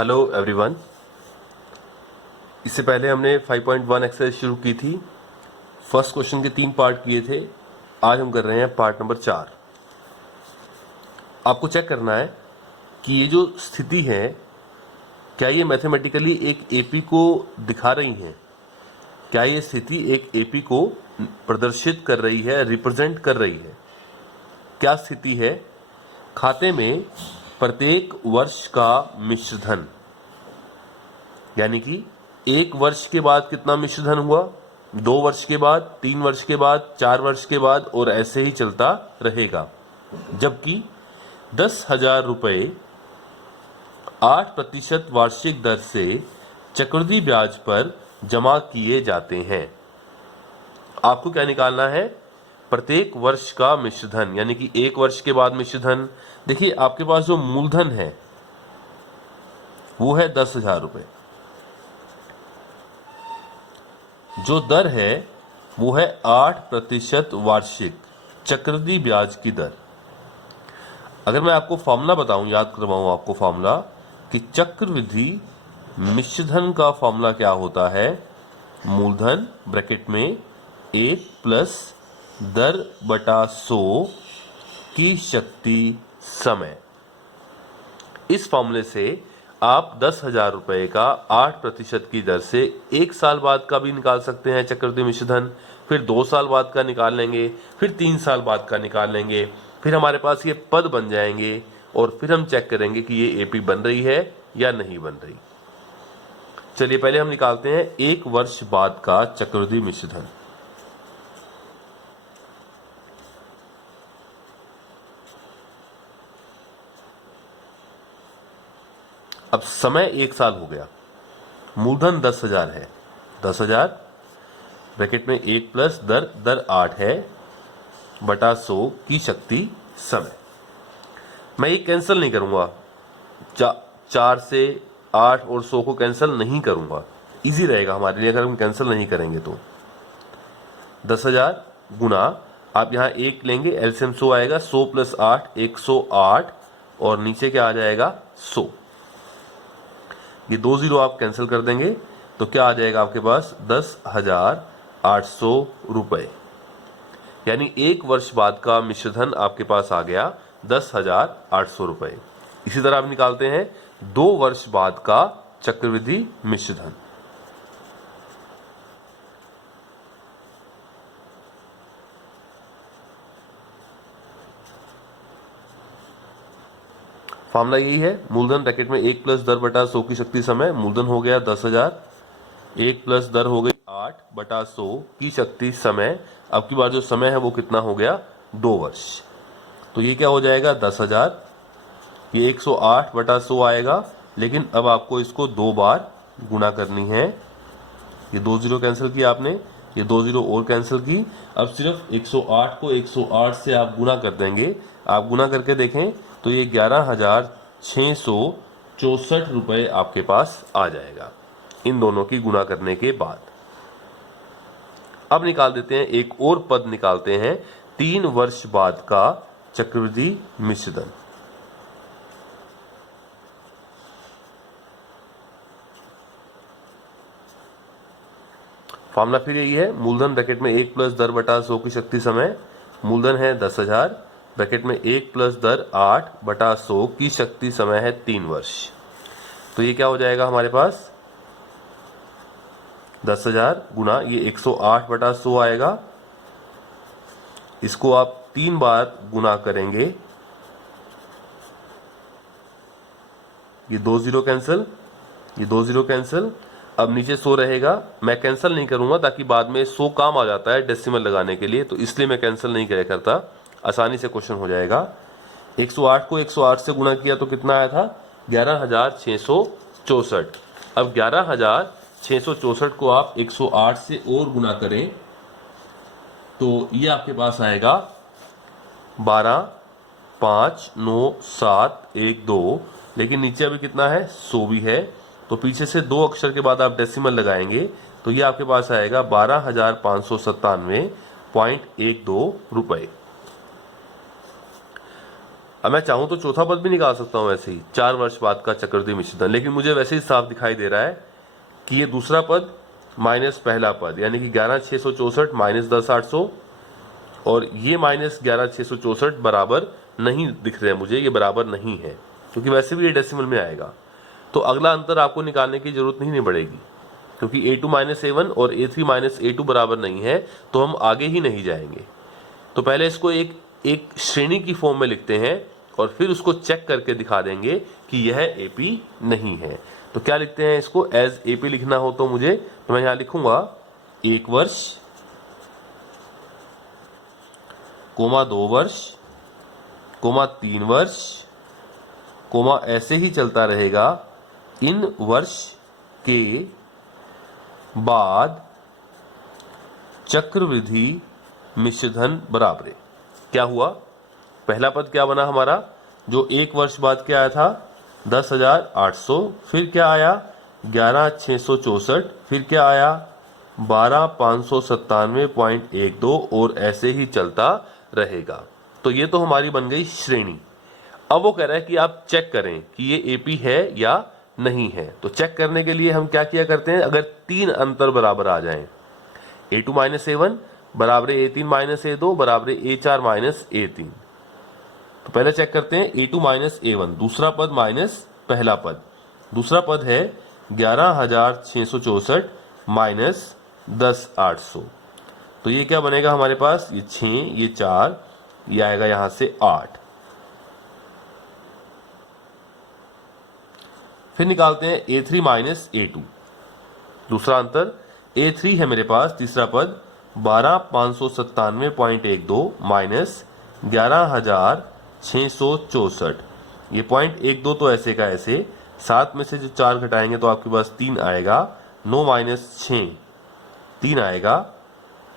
Hello everyone. इससे पहले हमने 5.1 एक्सरसाइज शुरू की थी। फर्स्ट क्वेश्चन के 3 पार्ट किए थे। आज हम कर रहे हैं पार्ट नंबर 4। आपको चेक करना है कि ये जो स्थिति है क्या ये मैथमेटिकली एक एपी को दिखा रही है, क्या ये स्थिति एक एपी को प्रदर्शित कर रही है, रिप्रेजेंट कर रही है। क्या स्थिति है? खाते में प्रत्येक वर्ष का मिश्र धन, यानी कि 1 वर्ष के बाद कितना मिश्र धन हुआ, 2 वर्ष के बाद, 3 वर्ष के बाद, 4 वर्ष के बाद, और ऐसे ही चलता रहेगा। जबकि 10,000 रुपये 8% वार्षिक दर से चक्रवृद्धि ब्याज पर जमा किए जाते हैं। आपको क्या निकालना है? प्रत्येक वर्ष का मिश्र धन, यानी कि 1 वर्ष के बाद मिश्र धन। देखिए, आपके पास जो मूलधन है वो है 10,000 रुपये, जो दर है वो है 8% वार्षिक चक्रवृद्धि ब्याज की दर। अगर मैं आपको फॉर्मूला बताऊं, याद करवाऊं आपको फॉर्मूला, कि चक्रवृद्धि मिश्रधन का फॉर्मूला क्या होता है? मूलधन ब्रैकेट में 1 प्लस दर बटा 100 की शक्ति समय। इस फॉर्मूले से आप 10,000 रुपये का 8% की दर से 1 साल बाद का भी निकाल सकते हैं चक्रवृद्धि मिश्रधन, फिर 2 साल बाद का निकाल लेंगे, फिर 3 साल बाद का निकाल लेंगे, फिर हमारे पास ये पद बन जाएंगे और फिर हम चेक करेंगे कि ये एपी बन रही है या नहीं बन रही। चलिए पहले हम निकालते हैं 1 वर्ष बाद का चक्रवृद्धि मिश्रधन। अब समय 1 साल हो गया, मूलधन 10,000 है, 10,000 ब्रैकेट में 1 प्लस दर 8 है बटा 100 की शक्ति समय। मैं ये कैंसिल नहीं करूंगा, 4 से 8 और 100 को कैंसिल नहीं करूंगा, इजी रहेगा हमारे लिए अगर हम कैंसिल नहीं करेंगे तो। 10,000 गुना, आप यहाँ 1 लेंगे, एलसीएम 100 आएगा, 100 प्लस 8 108, और नीचे क्या आ जाएगा 100। ये 2 जीरो आप कैंसिल कर देंगे तो क्या आ जाएगा आपके पास? 10,800 रुपये, यानी 1 वर्ष बाद का मिश्रधन आपके पास आ गया 10,800 रुपये। इसी तरह आप निकालते हैं 2 वर्ष बाद का चक्रवृद्धि मिश्रधन। फॉर्मूला यही है, मूलधन ब्रैकेट में 1 प्लस दर बटा 100 की शक्ति समय। मूलधन हो गया 10,000, 1 प्लस दर हो गई 8 बटा 100 की शक्ति समय। अब की बार जो समय है वो कितना हो गया? 2 वर्ष। तो ये क्या हो जाएगा? 10,000, ये 108 बटा 100 आएगा, लेकिन अब आपको इसको 2 बार गुणा करनी है। ये 2 जीरो कैंसिल किया आपने, ये 2 जीरो और कैंसिल की। अब सिर्फ 108 को 108 से आप गुणा कर देंगे। आप गुणा करके देखें तो ये 11,664 रुपये आपके पास आ जाएगा इन दोनों की गुणा करने के बाद। अब निकाल देते हैं, एक और पद निकालते हैं, 3 वर्ष बाद का चक्रवृद्धि मिश्रधन। फॉर्मूला फिर यही है, मूलधन ब्रैकेट में 1 प्लस दर बटा 100 की शक्ति समय। मूलधन है 10,000, ब्रैकेट में 1 प्लस दर 8 बटा 100 की शक्ति समय है 3 वर्ष। तो ये क्या हो जाएगा हमारे पास? 10,000 गुना ये 108 बटा 100 आएगा, इसको आप 3 बार गुना करेंगे, ये 2 जीरो कैंसिल, ये 2 जीरो कैंसिल। अब नीचे 100 रहेगा, मैं कैंसिल नहीं करूंगा ताकि बाद में 100 काम आ जाता है डेसिमल लगाने के लिए, तो इसलिए मैं कैंसिल नहीं करे करता, आसानी से क्वेश्चन हो जाएगा। 108 को 108 से गुणा किया तो कितना आया था? 11,664। अब 11,664 को आप 108 से और गुणा करें तो ये आपके पास आएगा 12,5,9,7,1,2, लेकिन नीचे अभी कितना है? 100 भी है, तो पीछे से 2 अक्षर के बाद आप डेसिमल लगाएंगे तो ये आपके पास आएगा 12,597.12 रुपये। अब मैं चाहूं तो चौथा पद भी निकाल सकता हूं ऐसे ही, 4 वर्ष बाद का चक्रवृद्धि मिश्र धन, लेकिन मुझे वैसे ही साफ दिखाई दे रहा है कि ये दूसरा पद माइनस पहला पद, यानी कि 11,664 माइनस 10,800, और ये माइनस 11,664 बराबर नहीं दिख रहे हैं मुझे, ये बराबर नहीं है, क्योंकि वैसे भी ये डेसिमल में आएगा। तो अगला अंतर आपको निकालने की जरूरत नहीं पड़ेगी, क्योंकि a2 माइनस a1 और a3 माइनस a2 बराबर नहीं है, तो हम आगे ही नहीं जाएंगे। तो पहले इसको एक श्रेणी की फॉर्म में लिखते हैं और फिर उसको चेक करके दिखा देंगे कि यह AP नहीं है। तो क्या लिखते हैं इसको, एज AP लिखना हो तो मुझे, तो मैं यहां लिखूंगा 1 वर्ष, कोमा 2 वर्ष, कोमा 3 वर्ष, कोमा ऐसे ही चलता रहेगा, इन वर्ष के बाद चक्रवृद्धि मिश्रधन बराबर। क्या हुआ, पहला पद क्या बना हमारा, जो 1 वर्ष बाद क्या आया था 10,800, फिर क्या आया 11,664, फिर क्या आया 12,597.12, और ऐसे ही चलता रहेगा। तो ये तो हमारी बन गई श्रेणी। अब वो कह रहा है कि आप चेक करें कि ये AP है या नहीं है। तो चेक करने के लिए हम क्या किया करते हैं, अगर 3 अंतर बराबर आ जाएं, a2 माइनस a1 बराबर a3 माइनस a2 बराबर a4 माइनस a3, तो पहले चेक करते हैं a2 माइनस a1, दूसरा पद माइनस पहला पद, दूसरा पद है 11,664 माइनस 10,800, तो ये क्या बनेगा हमारे पास, ये 6, ये 4, ये आएगा यहां से 8। फिर निकालते हैं a3 माइनस a2, दूसरा अंतर a3 है मेरे पास, तीसरा पद 12,597.12 माइनस 11,664, ये 0.12 तो ऐसे का ऐसे, 7 में से जो 4 घटाएंगे तो आपके पास 3 आएगा, 9 माइनस 6 3 आएगा,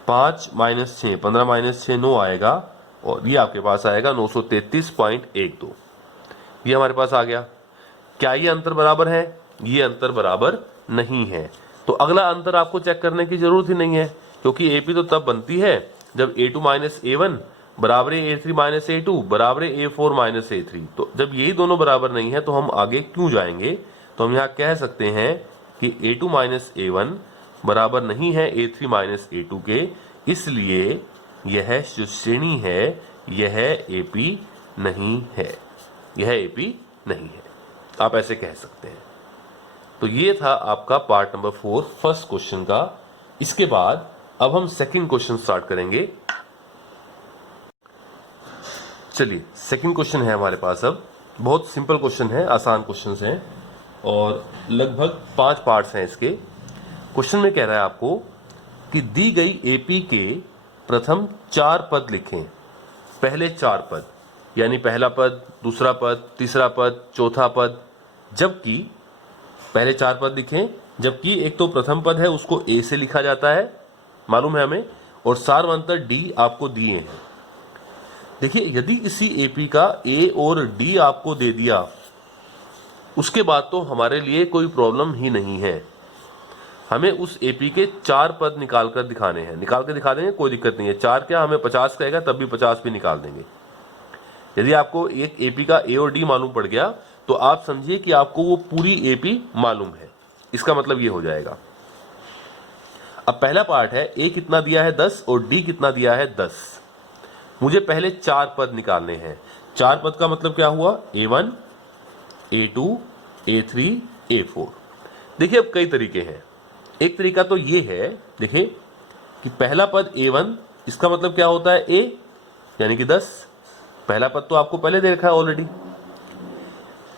5 माइनस 6 15 माइनस 6 9 आएगा, और ये आपके पास आएगा 933.12, ये हमारे पास आ गया। क्या ये अंतर बराबर है, ये अंतर बराबर नहीं है। तो अगला अंतर आपको चेक करने की जरूरत ही नहीं है, क्योंकि AP तो तब बनती है जब a2 माइनस a1 बराबर a3 माइनस a2 बराबर a4 माइनस a3। तो जब यही दोनों बराबर नहीं है तो हम आगे क्यों जाएंगे। तो हम यहाँ कह सकते हैं कि a2 माइनस a1 बराबर नहीं है a3 माइनस a2 के, इसलिए यह जो श्रेणी है यह AP नहीं है, यह AP नहीं है, आप ऐसे कह सकते हैं। तो ये था आपका पार्ट नंबर 4 फर्स्ट क्वेश्चन का। इसके बाद अब हम सेकंड क्वेश्चन स्टार्ट करेंगे। चलिए सेकंड क्वेश्चन है हमारे पास, अब बहुत सिंपल क्वेश्चन है, आसान क्वेश्चन हैं और लगभग 5 पार्ट्स हैं इसके। क्वेश्चन में कह रहा है आपको कि दी गई AP के प्रथम 4 पद लिखें, पहले 4 पद, यानी पहला पद, दूसरा पद, तीसरा पद, चौथा पद, जबकि पहले 4 पद लिखें, जबकि एक तो प्रथम पद है उसको A से लिखा जाता है, मालूम है हमें, और सार्वंतर D आपको दिए हैं। देखिए यदि किसी AP का A और D आपको दे दिया, उसके बाद तो हमारे लिए कोई प्रॉब्लम ही नहीं है। हमें उस AP के 4 पद निकाल कर दिखाने हैं, निकाल कर दिखा देंगे, कोई दिक्कत नहीं है। 4 क्या, हमें 50 कहेगा तब भी 50 भी निकाल देंगे। यदि आपको एक AP का A और D मालूम पड़ गया तो आप समझिए कि आपको वो पूरी AP मालूम है, इसका मतलब ये हो जाएगा। अब पहला पार्ट है, A कितना दिया है 10 और D कितना दिया है 10। मुझे पहले 4 पद निकालने हैं। 4 पद का मतलब क्या हुआ, A1, A2, A3, A4। देखिए अब कई तरीके हैं। एक तरीका तो ये है, देखिए कि पहला पद A1, इसका मतलब क्या होता है A, यानी कि 10। पहला पद तो आपको पहले दे रखा है ऑलरेडी।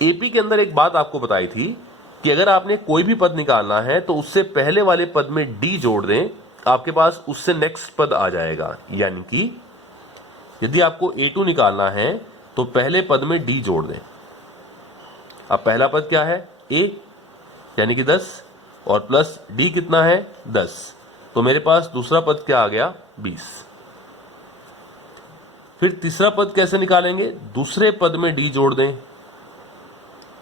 AP के अंदर एक बात आपको बताई थी कि अगर आपने कोई भी पद निकालना है तो उससे पहले वाले पद में D जोड़ दें, आपके पास उससे नेक्स्ट पद आ जाएगा। यानी कि यदि आपको A2 निकालना है तो पहले पद में D जोड़ दें। अब पहला पद क्या है A, यानी कि 10, और प्लस D कितना है 10, तो मेरे पास दूसरा पद क्या आ गया 20। फिर तीसरा पद कैसे निकालेंगे, दूसरे पद में D जोड़ दें।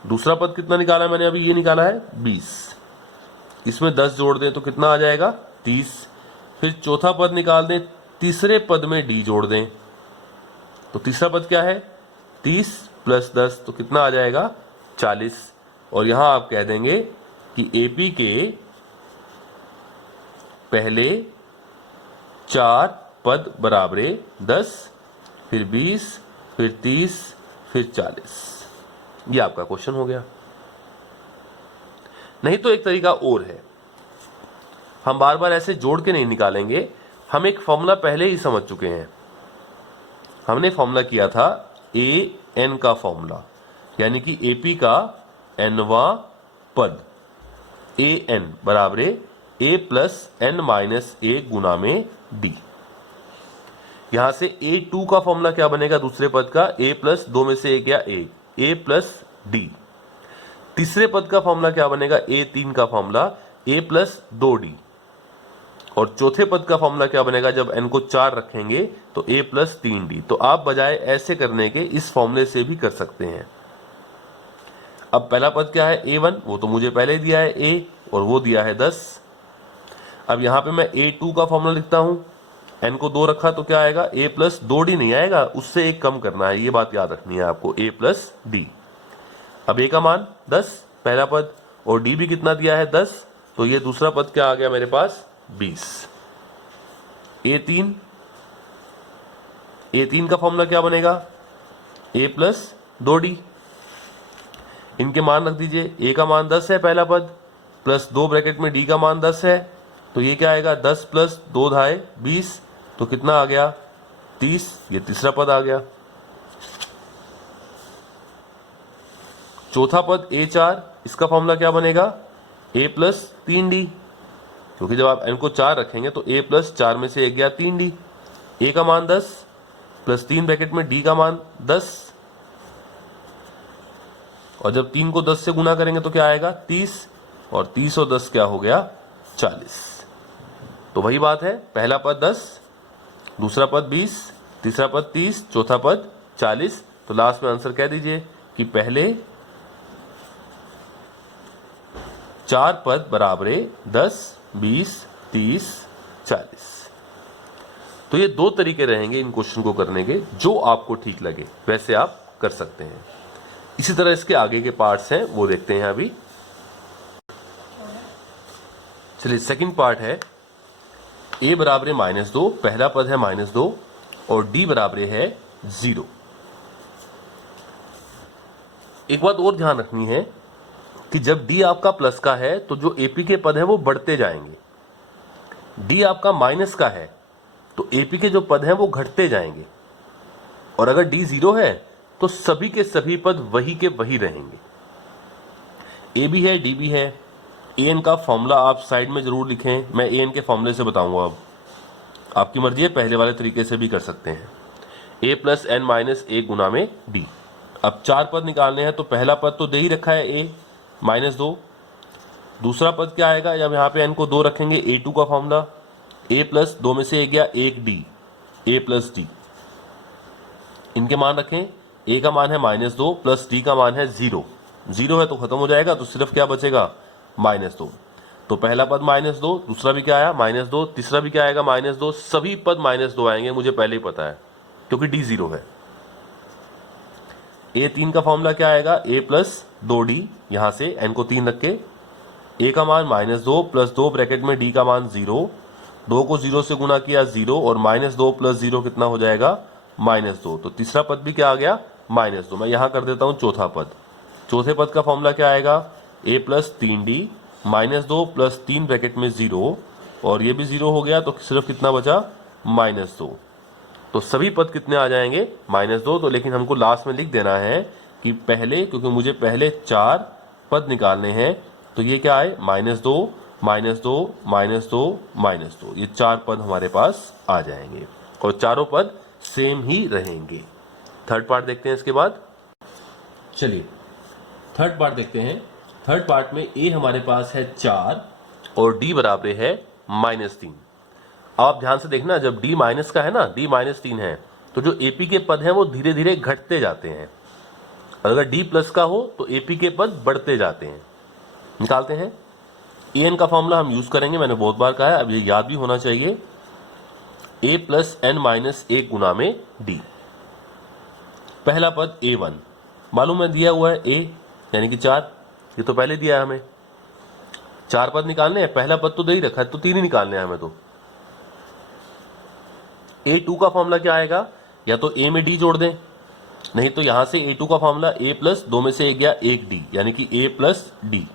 दूसरा पद कितना निकाला है मैंने, अभी ये निकाला है 20, इसमें 10 जोड़ दें तो कितना आ जाएगा 30। फिर चौथा पद निकाल दें, तीसरे पद में D जोड़ दें, तो तीसरा पद क्या है 30 प्लस 10 तो कितना आ जाएगा 40। और यहां आप कह देंगे कि एपी के पहले 4 पद बराबरे 10, फिर 20, फिर 30, फिर 40। ये आपका क्वेश्चन हो गया। नहीं तो एक तरीका और है, हम बार बार ऐसे जोड़ के नहीं निकालेंगे, हम एक फॉर्मूला पहले ही समझ चुके हैं। हमने फॉर्मूला किया था ए एन का फॉर्मूला, यानी कि एपी का एनवा पद ए एन बराबरे ए प्लस एन माइनस ए गुना में डी। यहां से A2 का फॉर्मूला क्या बनेगा दूसरे पद का, a प्लस 2 में से एक गया a प्लस डी। तीसरे पद का फॉर्मूला क्या बनेगा, A3 का फॉर्मूला a प्लस 2d। और चौथे पद का फॉर्मूला क्या बनेगा, जब n को 4 रखेंगे तो a प्लस 3d। तो आप बजाय ऐसे करने के इस फॉर्मूले से भी कर सकते हैं। अब पहला पद क्या है A1, वो तो मुझे पहले दिया है a, और वो दिया है 10। अब यहां पे मैं A2 का फॉर्मूला लिखता हूं, n को 2 रखा तो क्या आएगा, a प्लस 2d नहीं आएगा, उससे एक कम करना है, ये बात याद रखनी है आपको, a प्लस d। अब a का मान 10 पहला पद, और d भी कितना दिया है 10, तो ये दूसरा पद क्या आ गया मेरे पास 20। A3 का फॉर्मूला क्या बनेगा, a प्लस 2d। इनके मान रख दीजिए, a का मान 10 है पहला पद, प्लस 2 ब्रैकेट में d का मान 10 है, तो ये क्या आएगा 10 प्लस 2 ढाई 20, तो कितना आ गया 30। ये तीसरा पद आ गया। चौथा पद A4, इसका फॉर्मूला क्या बनेगा, a प्लस 3d, क्योंकि जब आप n को 4 रखेंगे तो a प्लस 4 में से एक गया 3d। a का मान 10 प्लस 3 ब्रैकेट में d का मान 10, और जब 3 को 10 से गुना करेंगे तो क्या आएगा 30, और 30 और 10 क्या हो गया 40। तो वही बात है, पहला पद 10, दूसरा पद 20, तीसरा पद 30, चौथा पद 40। तो लास्ट में आंसर कह दीजिए कि पहले 4 पद बराबरे 10, 20, 30, 40। तो ये 2 तरीके रहेंगे इन क्वेश्चन को करने के, जो आपको ठीक लगे वैसे आप कर सकते हैं। इसी तरह इसके आगे के पार्ट्स हैं, वो देखते हैं अभी। चलिए सेकंड पार्ट है, a बराबरे -2, पहला पद है -2, और d बराबरे है 0। एक बात और ध्यान रखनी है कि जब d आपका प्लस का है तो जो AP के पद है वो बढ़ते जाएंगे, d आपका माइनस का है तो AP के जो पद हैं वो घटते जाएंगे, और अगर d 0 है तो सभी के सभी पद वही के वही रहेंगे। a भी है d भी है। an का फॉर्मूला आप साइड में जरूर लिखें, मैं an के फॉर्मूले से बताऊंगा। अब आपकी मर्जी है, पहले वाले तरीके से भी कर सकते हैं। a plus n minus a गुना में d। अब 4 पद निकालने हैं, तो पहला पद तो दे ही रखा है a -2। दूसरा पद क्या आएगा, जब यहाँ पे n को 2 रखेंगे, A2 का फॉर्मूला a प्लस 2 में से एक गया 1d, a प्लस d। इनके मान रखें, a का मान है -2 प्लस d का मान है 0। 0 है तो खत्म हो जाएगा, तो सिर्फ क्या बचेगा -2। तो पहला पद -2, दूसरा भी क्या आया -2, तीसरा भी क्या आएगा -2, सभी पद -2 आएंगे, मुझे पहले ही पता है क्योंकि d 0 है। A3 का फॉर्मूला क्या आएगा, a प्लस 2d, यहां से n को 3 रख के, a का मान -2 प्लस 2 ब्रैकेट में d का मान 0, 2 को 0 से गुना किया 0, और -2 प्लस 0 कितना हो जाएगा -2। तो तीसरा पद भी क्या आ गया -2। मैं यहां कर देता हूं चौथा पद। चौथे पद का फॉर्मूला क्या आएगा, a plus 3d, -2 plus 3 bracket में 0, और ये भी 0 हो गया, तो सिर्फ कितना बचा -2। तो सभी पद कितने आ जाएंगे -2। तो लेकिन हमको लास्ट में लिख देना है कि पहले, क्योंकि मुझे पहले 4 पद निकालने हैं, तो ये क्या आए -2, -2, -2, -2, ये 4 पद हमारे पास आ जाएंगे, और चारों पद सेम ही रहेंगे। थर्ड पार्ट देखते हैं इसके बाद। चलिए थर्ड पार्ट देखते हैं। थर्ड पार्ट में a हमारे पास है 4 और d बराबर है -3। आप ध्यान से देखना, जब d माइनस का है ना, d -3 है, तो जो AP के पद हैं वो धीरे धीरे घटते जाते हैं, अगर d प्लस का हो तो AP के पद बढ़ते जाते हैं। निकालते हैं। an का फॉर्मूला हम यूज करेंगे, मैंने बहुत बार कहा है, अब ये याद भी होना चाहिए, a प्लस n माइनस 1 गुना में d। पहला पद a1 मालूम है दिया हुआ है a यानी कि 4, ये तो पहले दिया है हमें। 4 पद निकालने हैं, पहला पद तो दे ही रखा है तो 3 ही निकालने हैं हमें। तो a2 का फॉर्मूला क्या आएगा, या तो a में d जोड़ दें, नहीं तो यहां से a2 का फॉर्मूला a प्लस 2 में से एक गया 1 d यानी कि a प्लस डी।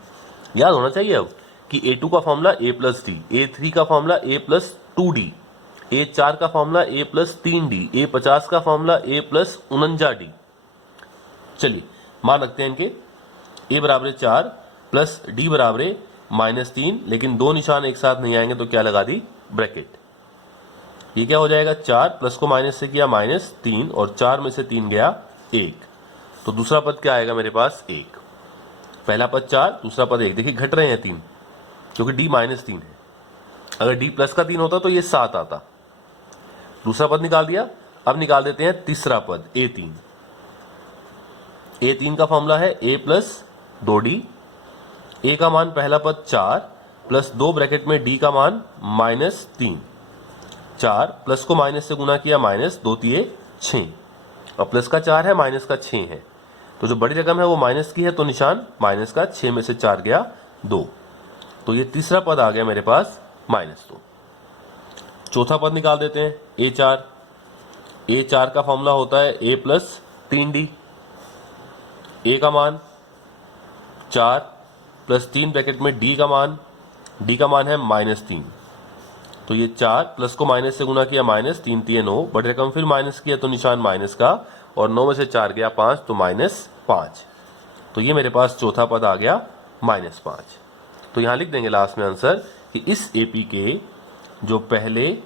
याद होना चाहिए अब कि a2 का formula a plus D, a3 का formula a plus 2d, a4 का formula a plus 3d, a50 का फॉर्मूला a प्लस 49d। चलिए मान रखते हैं इनके, a बराबर 4 प्लस d बराबर -3, लेकिन दो निशान एक साथ नहीं आएंगे तो क्या लगा दी, ब्रैकेट। ये क्या हो जाएगा, 4 प्लस को माइनस से किया -3 और 4 में से 3 गया 1, तो दूसरा पद क्या आएगा मेरे पास 1। पहला पद 4, दूसरा पद 1। देखिए घट रहे हैं 3 क्योंकि d -3 है। अगर d प्लस का 3 होता तो ये 7 आता। दूसरा पद निकाल दिया। अब निकाल देते हैं तीसरा पद a3। a3 का फॉर्मूला है a प्लस 2d, a का मान पहला पद 4 प्लस 2 ब्रैकेट में d का मान -3, 4 प्लस को माइनस से गुना किया -2 3 6, और प्लस का 4 है माइनस का 6 है, तो जो बड़ी रकम है वो माइनस की है तो निशान माइनस का, 6 में से 4 गया 2, तो ये तीसरा पद आ गया मेरे पास -2। चौथा पद निकाल देते हैं a4। a4 का फॉर्मूला होता है a प्लस 3d, a का मान 4 प्लस 3 ब्रैकेट में d का मान है -3, तो ये 4 प्लस को माइनस से गुना किया -3 3 9, बड़ी रकम फिर माइनस किया तो निशान माइनस का, और 9 में से 4 गया 5 तो -5, तो ये मेरे पास चौथा पद आ गया -5। तो यहां लिख देंगे लास्ट में आंसर कि इस एपी के जो पहले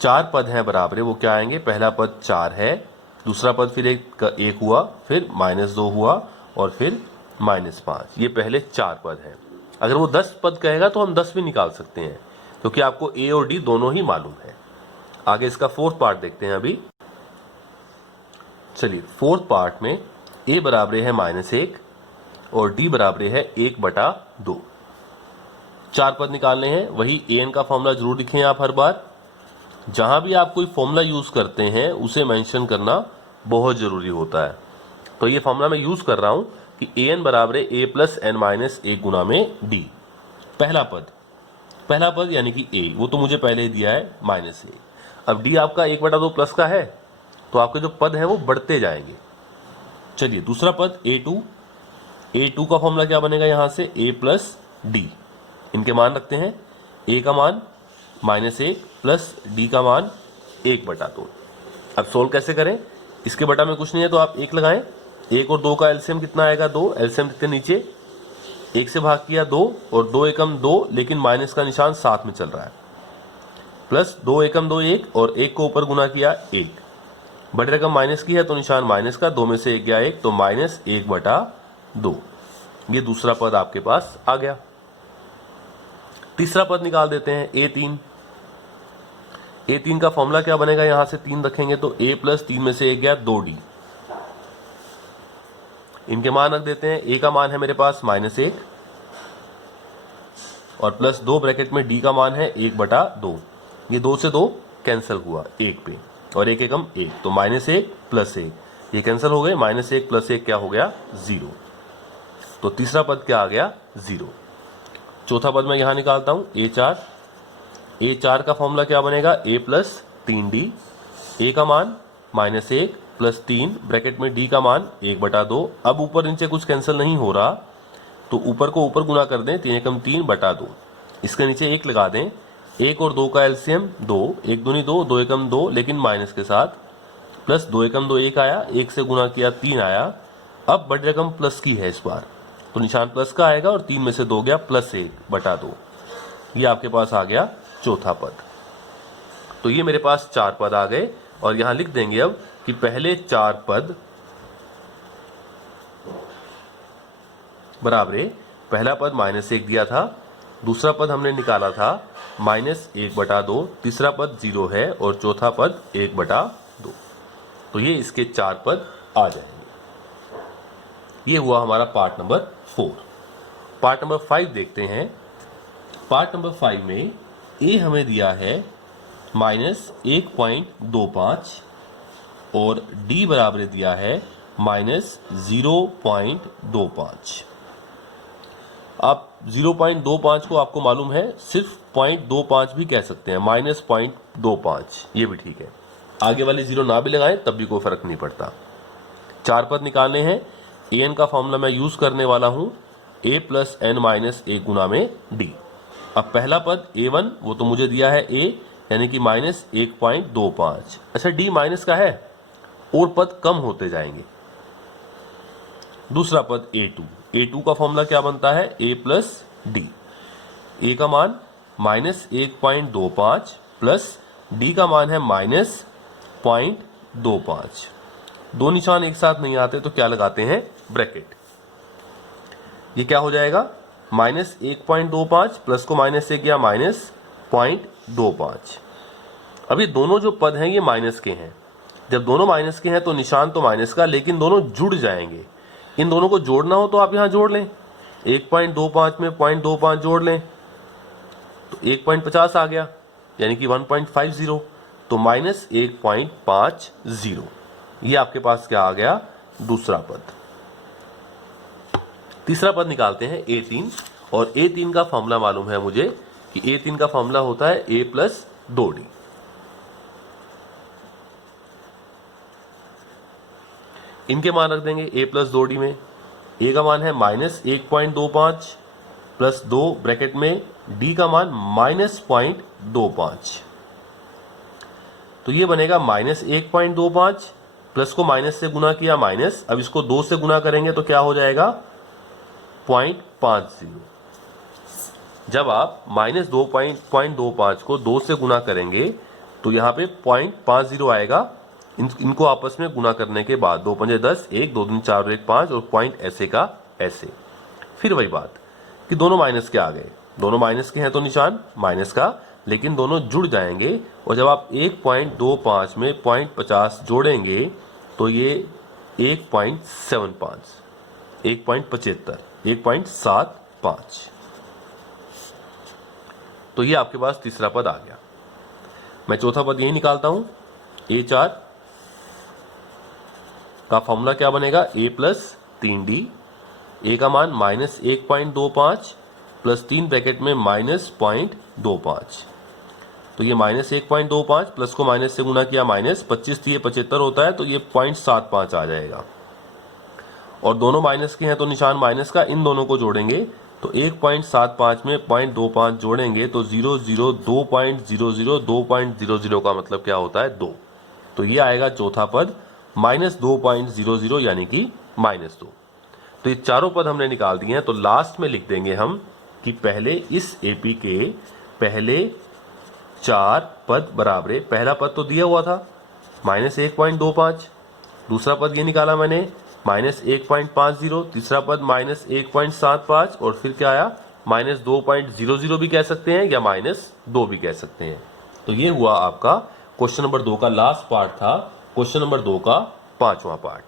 4 पद हैं बराबर, वो क्या आएंगे, पहला पद 4 है, दूसरा पद फिर एक हुआ, फिर -2 हुआ और फिर -5, ये पहले 4 पद हैं। अगर वो 10 पद कहेगा तो हम 10 भी निकाल सकते हैं क्योंकि आपको ए और डी दोनों ही मालूम है। आगे इसका फोर्थ पार्ट देखते हैं अभी। चलिए फोर्थ पार्ट में a बराबर है -1 और d बराबर है 1/2। 4 पद निकालने हैं, वही an का फॉर्मूला जरूर लिखें आप हर बार। जहां भी आप कोई फॉर्मूला यूज करते हैं उसे मेंशन करना बहुत जरूरी होता है। तो ये फॉर्मूला मैं यूज कर रहा हूं कि an बराबर है a प्लस n-1 गुना में d। पहला पद यानी कि a, वो तो मुझे पहले ही दिया है -1। अब d आपका 1/2 प्लस का है तो आपके जो पद हैं वो बढ़ते जाएंगे। चलिए दूसरा पद a2 का फॉर्मूला क्या बनेगा, यहां से a प्लस डी। इनके मान रखते हैं, a का मान -1 प्लस d का मान 1/2। अब सोल्व कैसे करें, इसके बटा में कुछ नहीं है तो आप 1 लगाएं। 1 और 2 का एलसीएम कितना आएगा, 2। एलसीएम कितने नीचे, 1 से भाग किया 2 और 2 एकम 2, लेकिन माइनस का निशान साथ में चल रहा है, प्लस 2 एकम 2 1 और 1 को ऊपर गुना किया 1, बड़ी रकम माइनस की है तो निशान माइनस का, 2 में से 1 गया 1 तो -1/2। ये दूसरा पद आपके पास आ गया। तीसरा पद निकाल देते हैं a3 का फॉर्मूला क्या बनेगा, यहां से 3 रखेंगे तो a प्लस 3 में से 1 गया 2d। इनके मान रख देते हैं, a का मान है मेरे पास -1 और प्लस 2 ब्रैकेट में d का मान है 1/2। ये 2 से 2 कैंसिल हुआ 1 पे, और 1 एकम 1 तो -1 प्लस 1 ये कैंसिल हो गए, -1 प्लस 1 क्या हो गया 0। तो तीसरा पद क्या आ गया 0। चौथा पद मैं यहां निकालता हूं a4 का फॉर्मूला क्या बनेगा, a प्लस 3d, a का मान -1 प्लस 3 ब्रैकेट में d का मान 1/2। अब ऊपर नीचे कुछ कैंसिल नहीं हो रहा तो ऊपर को ऊपर गुना कर दें, 3 एकम 3/2। इसके नीचे 1 लगा दें, 1 और 2 का एलसीएम 2, 1 दूनी 2, 2 एकम 2 लेकिन माइनस के साथ, प्लस 2 एकम 2 1 आया, 1 से गुना किया 3 आया। अब बड़ी रकम प्लस की है इस बार तो निशान प्लस का आएगा और 3 में से 2 गया +1/2। ये आपके पास आ गया चौथा पद। तो ये मेरे पास 4 पद आ गए और यहां लिख देंगे अब कि पहले 4 पद बराबर, पहला पद -1 दिया था, दूसरा पद हमने निकाला था -1/2, तीसरा पद 0 है और चौथा पद 1/2। तो ये इसके 4 पद आ जाएंगे। ये हुआ हमारा पार्ट नंबर 4। पार्ट नंबर 5 देखते हैं। पार्ट नंबर 5 में a हमें दिया है -1.25, और डी बराबर दिया है -0.25। आप 0.25 को आपको मालूम है सिर्फ 0.25 भी कह सकते हैं, -0.25 ये भी ठीक है। आगे वाले जीरो ना भी लगाएं तब भी कोई फर्क नहीं पड़ता। 4 पद निकालने हैं। an का फॉर्मूला मैं यूज करने वाला हूं a + n - 1 गुना में d। अब पहला पद a1 वो तो मुझे दिया है a यानी कि -1.25। अच्छा d माइनस का है और पद कम होते जाएंगे। दूसरा पद a2 का फॉर्मूला क्या बनता है a + d। a का मान -1.25 प्लस d का मान है -0.25। दो निशान एक साथ नहीं आते तो क्या लगाते हैं ब्रैकेट। ये क्या हो जाएगा -1.25 प्लस को माइनस से किया -0.25। अब ये दोनों जो पद हैं ये माइनस के हैं। जब दोनों माइनस के हैं तो निशान तो माइनस का, लेकिन दोनों जुड़ जाएंगे। इन दोनों को जोड़ना हो तो आप यहां जोड़ लें, 1.25 में 0.25 जोड़ लें तो 1.50 आ गया यानी कि 1.50, तो -1.50। ये आपके पास क्या आ गया दूसरा पद। तीसरा पद निकालते हैं a3, और a3 का फॉर्मूला मालूम है मुझे कि a3 का फॉर्मूला होता है a + 2d। इनके मान रख देंगे a + 2d में। a का मान है -1.25 प्लस 2 ब्रैकेट में d का मान -0.25, तो ये बनेगा -1.25 प्लस को माइनस से गुना किया माइनस। अब इसको 2 से गुना करेंगे तो क्या हो जाएगा 0.50। जब आप -2.25 को 2 से गुना करेंगे तो यहाँ पे 0.50 आएगा। इनको आपस में गुना करने के बाद 2 पंजे 10, 1 2 3 4 1 5 और पॉइंट ऐसे का ऐसे। फिर वही बात कि दोनों माइनस के आ गए, दोनों माइनस के हैं तो निशान माइनस का, लेकिन दोनों जुड़ जाएंगे। और जब आप 1.25 में 0.50 जोड़ेंगे तो ये 1.75, 1.75, 1.75। तो ये आपके पास तीसरा पद आ गया। मैं चौथा पद यही निकालता हूं। a4 का फॉर्मूला क्या बनेगा a + 3d। a का मान -1.25 प्लस 3 ब्रैकेट में -0.25, तो ये -1.25 प्लस को माइनस से गुना किया -25 थी, ये 75 होता है तो ये 0.75 आ जाएगा। और दोनों माइनस के हैं तो निशान माइनस का, इन दोनों को जोड़ेंगे तो 1.75 में 0.25 जोड़ेंगे तो 2.00 का मतलब क्या होता है 2। तो ये आएगा चौथा पद -2.00 यानी कि -2। तो ये चारों पद हमने निकाल दिए हैं। तो लास्ट में लिख देंगे हम कि पहले इस एपी के पहले 4 पद बराबर। पहला पद तो दिया हुआ था -1.25, दूसरा पद ये निकाला मैंने -1.50, तीसरा पद -1.75 और फिर क्या आया -2.00 भी कह सकते हैं या -2 भी कह सकते हैं। तो ये हुआ आपका क्वेश्चन नंबर 2 का लास्ट पार्ट था, क्वेश्चन नंबर 2 का 5वां पार्ट।